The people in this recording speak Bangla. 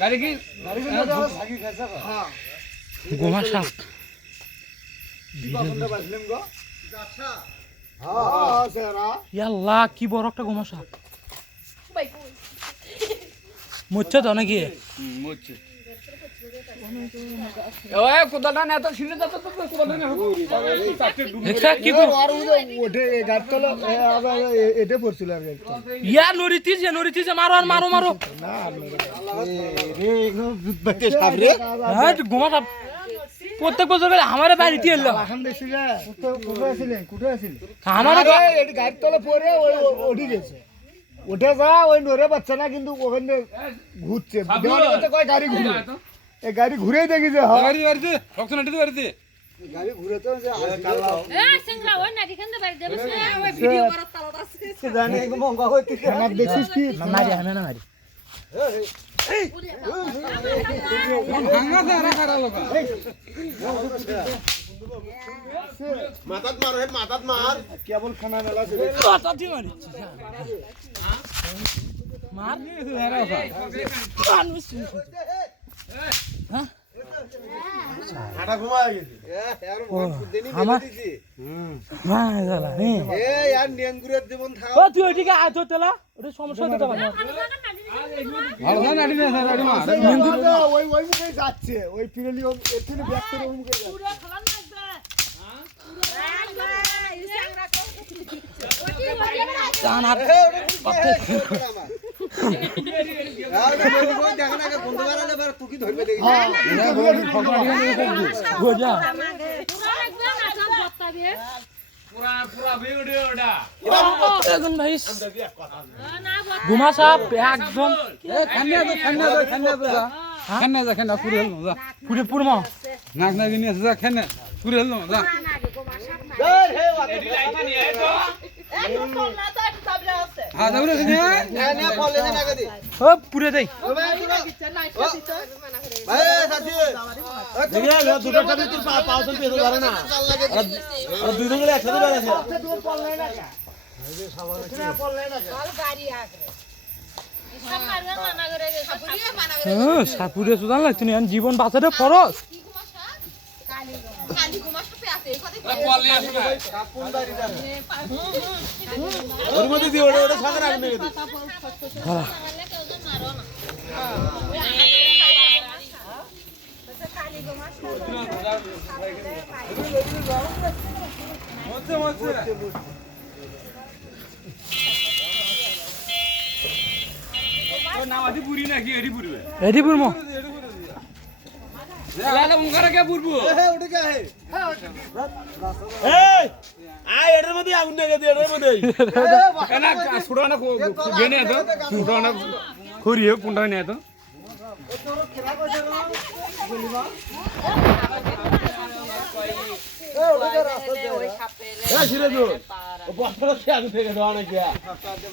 গাড়ি কি গোমা সাপ ইয়াল্লাহ কি বড় একটা গোমা সাপ মুচ্ছে তো নাকি মুচ্ছে ওই কোদাটা না তো ছিনে যাচ্ছে তো কোদাটা না দেখছা কি বড় ওঠে গাছতলা এটা পড়ছিল আর ইয়া নরিতিছে মারো আর মারো মারো না রে একদম দুধবাতে সাপ রে হ্যাঁ গোমা সাপ প্রত্যেক বছর আমার বাড়িতে এলো এখন দেখছি যে কোথায় আছিলেন আমার এই গাছতলা পরে ওই ওঠে গেছে ওঠে যা ওই নরে বাচ্চা না কিন্তু ওখানে ঘুরছে দেওয়ালে কয় গাড়ি ঘুরে এই গাড়ি ঘুরেই দেখি যে হয় গাড়ি বাড়িতে রক্তন আটিতে বাড়িতে গাড়ি ঘুরে তো যে কালা সিংলা ওই না দিখান দে বাড়ি দেবে ওই ভিডিও করার তালত আছে জানি একদম মঙ্গা হইতে খানাক দেখছিস কি মারি আমি না মারি ভাঙা সারা খারা লোক মাথাত মার হে মাথাত মার কেবল খানা মেলা ছিল কথা দি মারিছি মার হাঁটা ঘুমায় গেছে আমার হ্যাঁ জালা এ यार নিয়ঙ্গুরের জীবন থাও ও তুই ওইদিকে আয় তো তেলা ওটা সমস্যা হতে পারে ভালো না নাটি না নাটি মার ওই মুখে যাচ্ছে ওই ফিরলি এখানে ব্যাক করে ওই মুখে যাচ্ছে পুরো খলান লাগবে জান আর পাতে গোজা পুরা ভিডিওটা এখন ভাই গুমা সাপ একদম খান্না যা খান্না পুরে হল যা পুরে পুরমা নাক না গিনি যা খান্না পুরে হল যা হ্যাঁ যাবো রে ও পুরে দেই সাপুরে সুদান লাগছে না জীবন বাঁচাতে খরচ নামাদি পুরি নাকি এডি পুরবে এডি পুরমো লালা মুখারা কে পুরবো এনা সুড়ানা গেনে তো সুড়ানা খরিয়ে পুন্ডা নে তো সিরাজুল